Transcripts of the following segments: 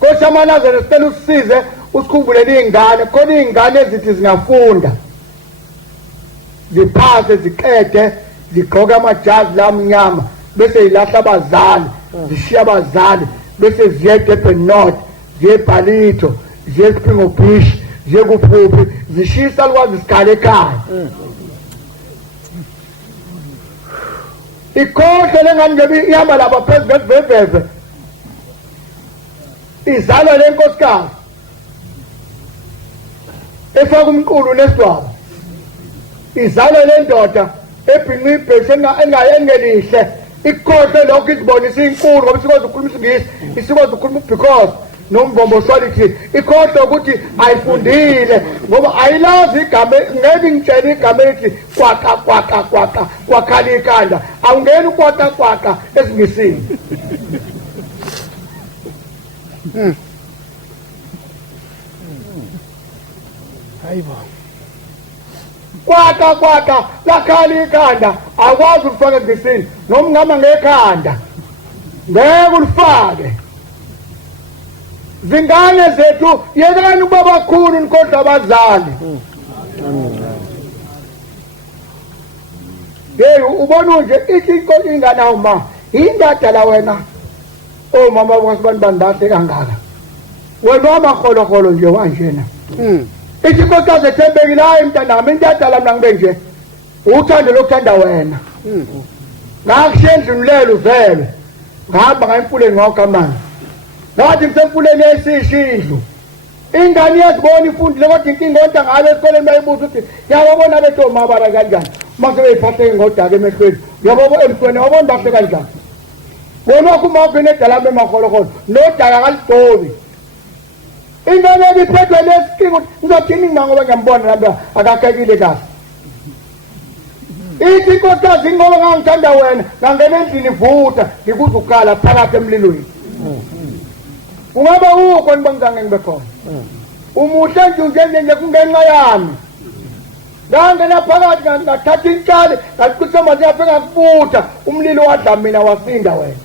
Koshamanazela sicela usize usikhumbulele izingane khona izingane ezithi zingafunda ziphase ziqede zigqoke amajazi lamnyama bese yilahla abazali zishiya abazali bese ziye eDurban North ziye eBhalito ziye eSpringbok Beach ziye kuphuphi zishisa likwazi isikhala ekhaya ikhohle lengane nje ihamba lapha phezulu ngeveve izalwa lenkosikazi efaka umqulu nesidwaba izalwa lendoda ebhinqa ibhesi engelihle ikhohle lokho izibonisa inkulu ngoba isikwazi ukukhuluma isingisi isikwazi ukukhuluma because nomvomboshwalithi ikhohle ukuthi ayifundile ngoba ayilazi igama ngeke ngitshele igama elithi kwakhala ikhanda awungeni kwaka esingisini hayibo kwaka lakhala ikhanda akwazi ukufaka ngisini noma ngama ngekhanda ngeke ulifake zingane zethu yekani ukuba bakhulu nikhohlwa abazali ubona nje ithi ingane awuma indadala wena omama kwasibani bandahle kangaka wena wamakholokholo nje wanjena ithi inkosikazi ethembekile hayi mntanami intadala mina ngibe nje uthando lokuthanda wena ngakushiya endlini lelo uvele ngahamba ngayemfuleni ngawukha amanzi ngathi ngisemfuleni esishidlu ingane iyazibona ifundile kodwa inkinga onta ngalo esikoleni bayibuza ukuthi yababona betoma bara kanjani mase beyiphathe ngodaka emehlweni yababo emhlweni wabona bahle kanjani wona kumaphi nedala emakholokholo nodaka kalidhobi ingane ibiphethwe lesinkinga ngizothini ngima ngoba ngiyambona lapha akakhekile kahle ithi inkosikazi ngoba ngangithanda wena ngangena endlini ivutha ngikuza ukukhala phakathi emlilweni ungaba ukho nibangizange ngibe khona umuhle nje kungenxa yami ngangena phakathi ngathatha intshali ngaqiqisa amanzi afika kuvutha umlilo wadla mina wasinda wena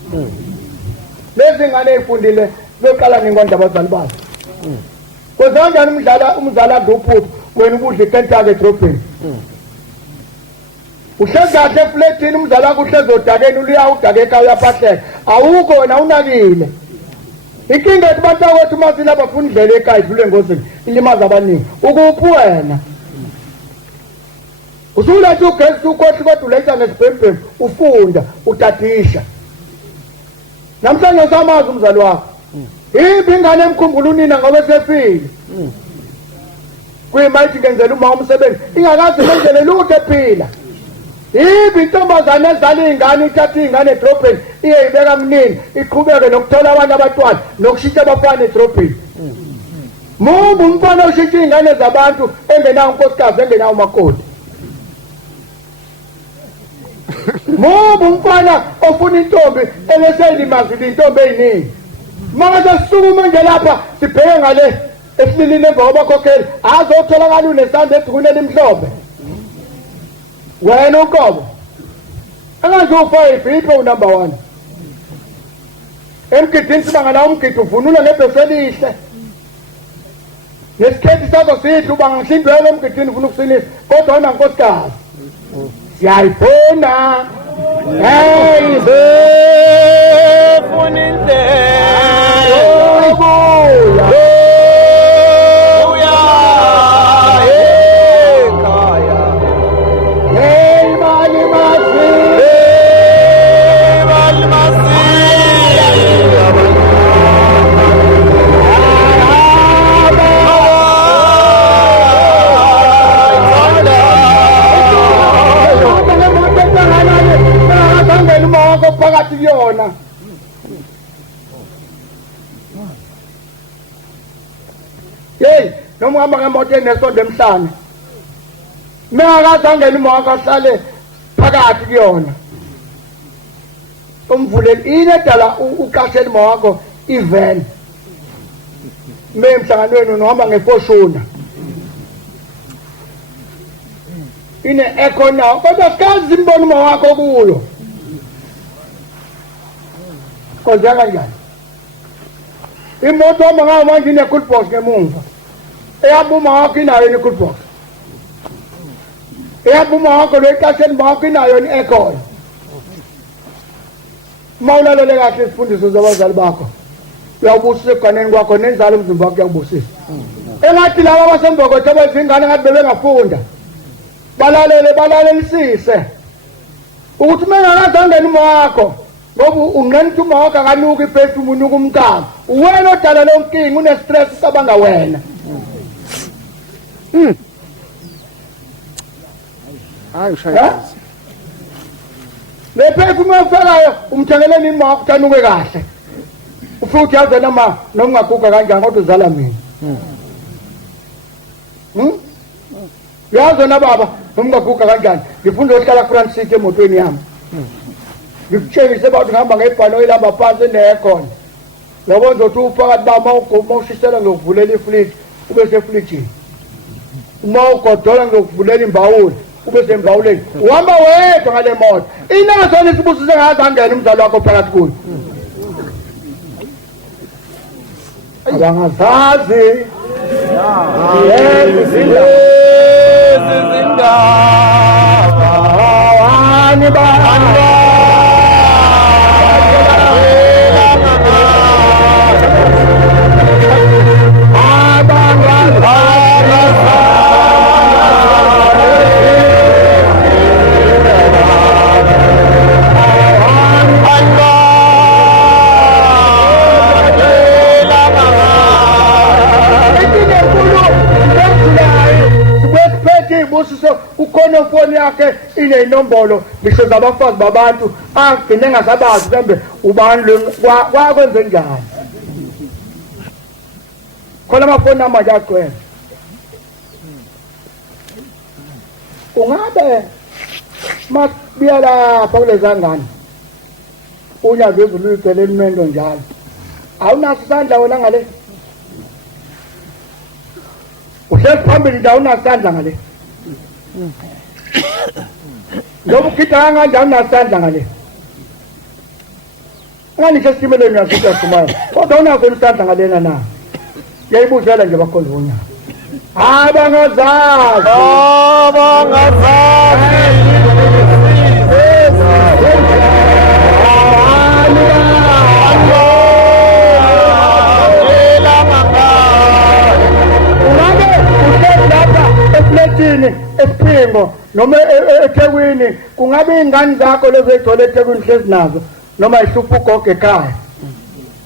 lezi ngane ezifundile beqala ngingonda abazali bazo kwenzenjani umdlala aduphuthi wena ukudla ikentake edrobheni uhlezi kahle efletini umzali wakho uhlezi odakeni uliya udake ekhaya uyaphahleka awukho wena unakile inkinga ethi bantu bakwethu masile abafuna indlela ekhaya idlule engozini ilimaza abaningi ukuphi wena usuletha ugesi ukhohle kodwa uletha nesibhembhembu ufunda utadisha namhlanje usamazi umzali wakho yiphi ingane emkhumbula unina ngoba esefile kuyimayithi ngenzela uma umsebenzi ingakazi menzele lutho ephila yiphi intombazane ezala iy'ngane ithatha iy'ngane edrobheni iyeyibeka mnini iqhubeke nokuthola abantu abatwana nokushintsha abafana edrobheni mumbe umfana ushintsha iy'ngane zabantu engenawo unkosikazi engenawo umakoti mumbe umfana ofuna intombi ebeseyilimazile iy'ntombi ey'ningi maka sesisukuma nje lapha sibheke ngale esililini emva kwabakhokheli azotholakala unesandla edukuneni imhlophe wena uqobo angathi u5 ipho unumber 1 emgidini sibangana umgidi uvunula ngebhesi elihle nesikhethi sakho sihle uba ngihlimbele emgidini ufuna ukusinisa kodwa wena nkosikazi siyayifuna hey funa indlela phakathi kuyona hey noma uhamba ngemoto enesonto emhlane mengakazangena imoto ahlale phakathi kuyona umvuleli inedala uqashela imoto wakho ivan memhlanganweni nohamba ngefoshuna ine echo now kodwa sikazi imbona imoto wakho kuyo konjanga njani imoto uma ngayo manje ine-cool box ngemuva. Eyabuma wakho inayo ne-cool box. Eyabuma wakho lo eqasheni bakho inayo i-aircon. Uma ulalele kahle isifundiso zabazali bakho, uyawubusisa eganeni kwakho nenzalo umzimba wakho uyawubusisa. Engathi laba abasembokotho bezingane ngathi bebengafunda. Balalelisise. Ukuthi mengakazangena uma wakho, ngoba unqena ukuthi uma wakho akanuka iphefumulo unuka umqamo. Wena odala lo nkinga une-stress sabanga wena. Hayi ushaya. Le phefumulo ofakayo umthengeleni ima wakho utanuke kahle. Ufike uthi yazi noma ungaguga kanjani kodwa uzala mina. Yazi na baba noma ungaguga kanjani ngifunda ukuhlala front seat emotweni yami. Ngikutshengise abantu ngihamba ngebhano elihamba phansi ne-aircon. Yabo ndothi uphakathi bama ugoma ushisela ngokuvulela ifridge ube sefridgini. Uma ugodola ngokuvulela imbawula ube sembawuleni. Uhamba wedwa ngale moto. Inazo nisibusise ngazangena umzali wakho phakathi kuyo. Abangazazi. Yezindaba. Awani ba. Ukhona ufoni yakhe inenombolo ngisho zabafazi babantu agcine ngasabazi mhlambe ubani kwakwenze njani. Khona amafoni amanje agcwele. Ungabe makubiya lapha kulezangane unyaze izuluyicele elimendo njalo awunaso isandla wena ngale uhleli phambili nje awunaso isandla ngale ngoba ukhitha kanjani unasandla ngale anganisho esitimeleni uyafika simayo kodwa unazo isandla ngalena na yayibuzela nje bakhonza unyaka abangazazi esiphingo noma eThekwini kungabe ingane zakho lezo ezithola eThekwini hlezi nazo noma ihlupha ugogo ekhaya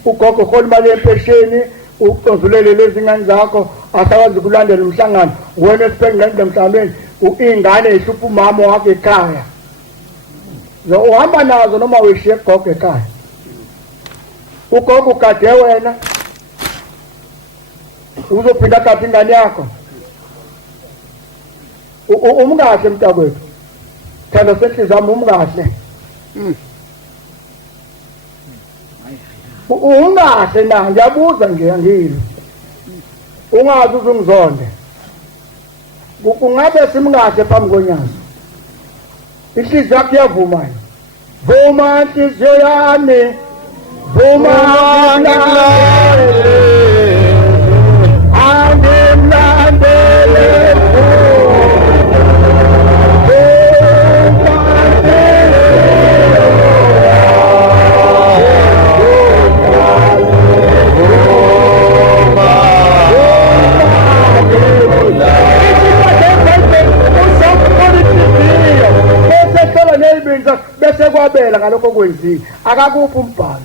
ugogo uhola imali yempesheni uconzulele lezi ngane zakho asakwazi kulandela umhlangano wena esiphenqende emhlabeni ingane ihlupha umama wakhe ekhaya uhamba nazo noma uyishiye ugogo ekhaya ugogo ugade wena uzophinda kade ingane yakho umkahle mntakwethu thanda senhliziyo yami umkahle ungahle na ngiyabuza nje angilo ungazi uzungizonde kungabe simkahle phambi konyazo inhliziyo yakho iyavuma vuma inhliziyo yami vuma bese kwabela ngalokho kwenzile akakuphi umbhalo